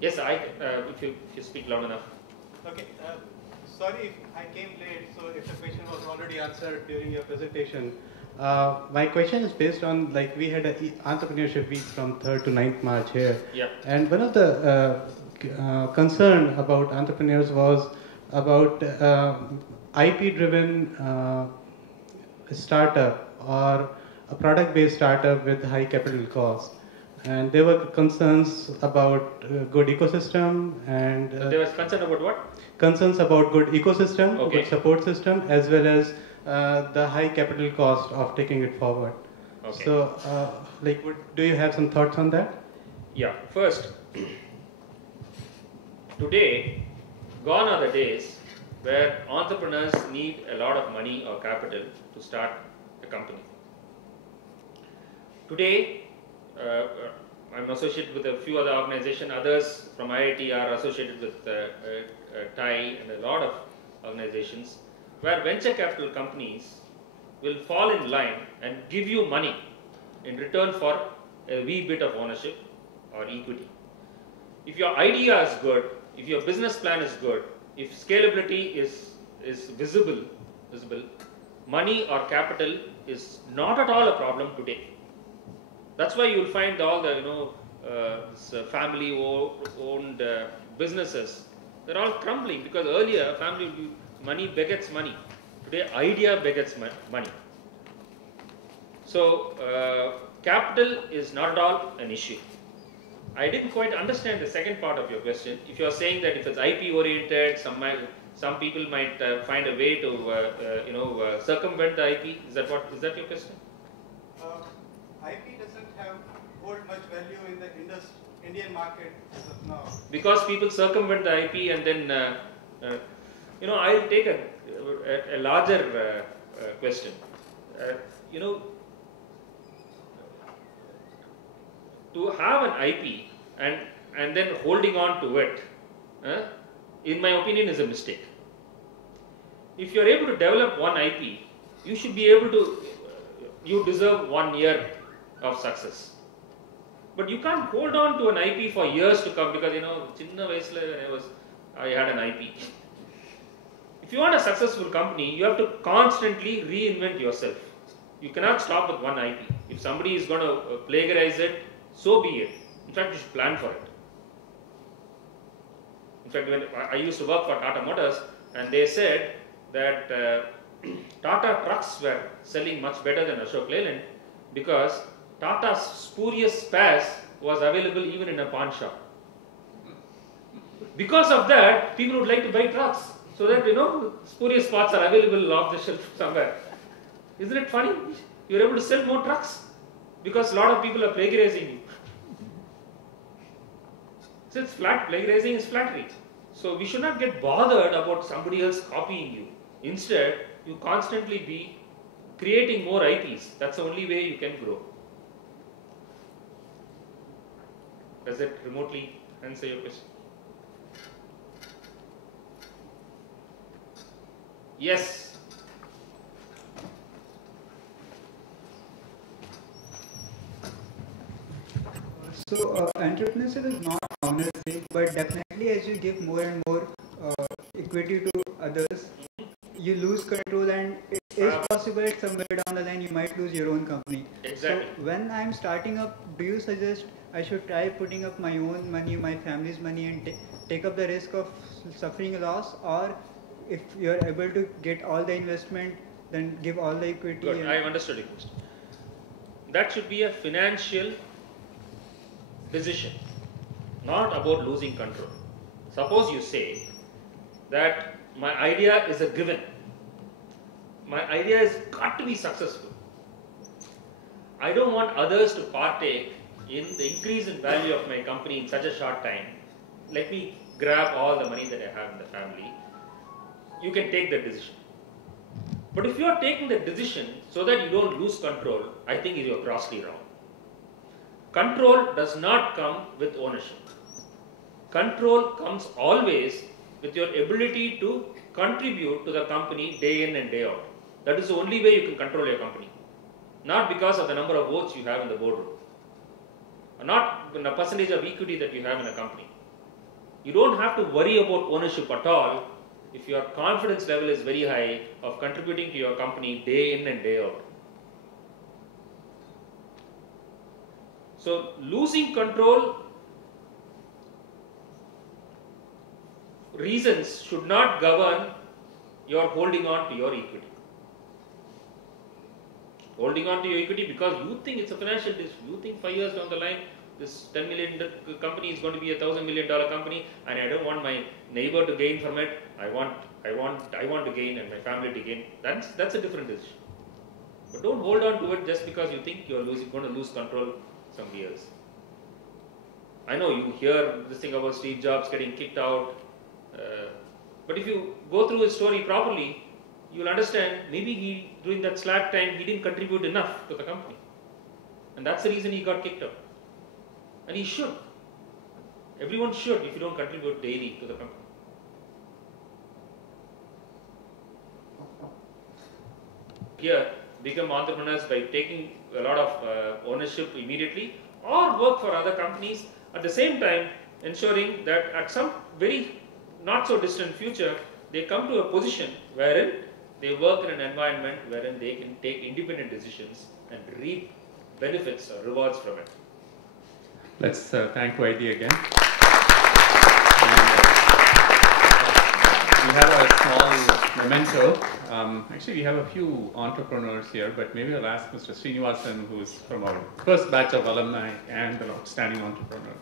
Yes, if you speak loud enough. Okay. Sorry if I came late, so if the question was already answered during your presentation. My question is based on, like, we had an entrepreneurship week from 3rd to 9th March here. Yeah. And one of the concern about entrepreneurs was about IP-driven startup or a product-based startup with high capital cost. And there were concerns about good ecosystem and there was concern about what? Concerns about good ecosystem, Okay. good support system, as well as the high capital cost of taking it forward. Okay. So, do you have some thoughts on that? Yeah. First, today, gone are the days where entrepreneurs need a lot of money or capital to start a company. Today, I'm associated with a few other organizations. Others from IIT are associated with TIE and a lot of organizations where venture capital companies will fall in line and give you money in return for a wee bit of ownership or equity. If your idea is good, if your business plan is good, if scalability is visible, money or capital is not at all a problem today. That's why you'll find all the family-owned businesses. They're all crumbling because earlier money begets money. Today idea begets money. So capital is not at all an issue. I didn't quite understand the second part of your question. If you are saying that if it's IP oriented, some people might find a way to circumvent the IP. Is that your question? IP doesn't hold much value in the Indian market as of now. Because people circumvent the IP and then I'll take a larger question. To have an IP and then holding on to it, in my opinion, is a mistake. If you are able to develop one IP, you should be able to. You deserve 1 year of success. But you can't hold on to an IP for years to come because chinna vayasula I had an IP. If you want a successful company, you have to constantly reinvent yourself. You cannot stop with one IP. If somebody is going to plagiarize it, so be it. In fact, you should plan for it. In fact, when I used to work for Tata Motors, and they said that Tata trucks were selling much better than Ashok Leyland because Tata's spurious spares was available even in a pawn shop. Because of that, people would like to buy trucks so that spurious parts are available off the shelf somewhere. Isn't it funny? You're able to sell more trucks because a lot of people are plagiarizing you. So it's plagiarizing is flattery. So we should not get bothered about somebody else copying you. Instead, you constantly be creating more IPs. That's the only way you can grow. Does it remotely answer your question? Yes. So entrepreneurship is not ownership, but definitely as you give more and more equity to others, you lose control, and it is possible that somewhere down the line you might lose your own company. Exactly. So when I'm starting up, do you suggest I should try putting up my own money, my family's money, and take up the risk of suffering a loss, or if you're able to get all the investment, then give all the equity? Good, I understood your question. That should be a financial decision, not about losing control. Suppose you say that my idea is a given. My idea has got to be successful. I don't want others to partake in the increase in value of my company in such a short time. Let me grab all the money that I have in the family. You can take that decision. But if you are taking the decision so that you don't lose control, I think you are grossly wrong. Control does not come with ownership. Control comes always with your ability to contribute to the company day in and day out. That is the only way you can control your company. Not because of the number of votes you have in the boardroom, or not the percentage of equity that you have in a company. You don't have to worry about ownership at all if your confidence level is very high of contributing to your company day in and day out. So losing control reasons should not govern your holding on to your equity. Holding on to your equity because you think it's a financial decision. You think 5 years down the line, this $10 million company is going to be a $1,000 million company, and I don't want my neighbor to gain from it. I want to gain and my family to gain. That's a different decision. But don't hold on to it just because you think you're going to lose control some years. I know you hear this thing about Steve Jobs getting kicked out, but if you go through his story properly, you'll understand maybe during that slack time he didn't contribute enough to the company, and that's the reason he got kicked out. And he should. Everyone should if you don't contribute daily to the company. Here, become entrepreneurs by taking a lot of ownership immediately, or work for other companies at the same time, ensuring that at some very not so distant future, they come to a position wherein they work in an environment wherein they can take independent decisions and reap benefits or rewards from it. Let's thank Vaidya again. We have a small memento. Actually, we have a few entrepreneurs here, but maybe I'll ask Mr. Srinivasan, who's from our first batch of alumni and an outstanding entrepreneur.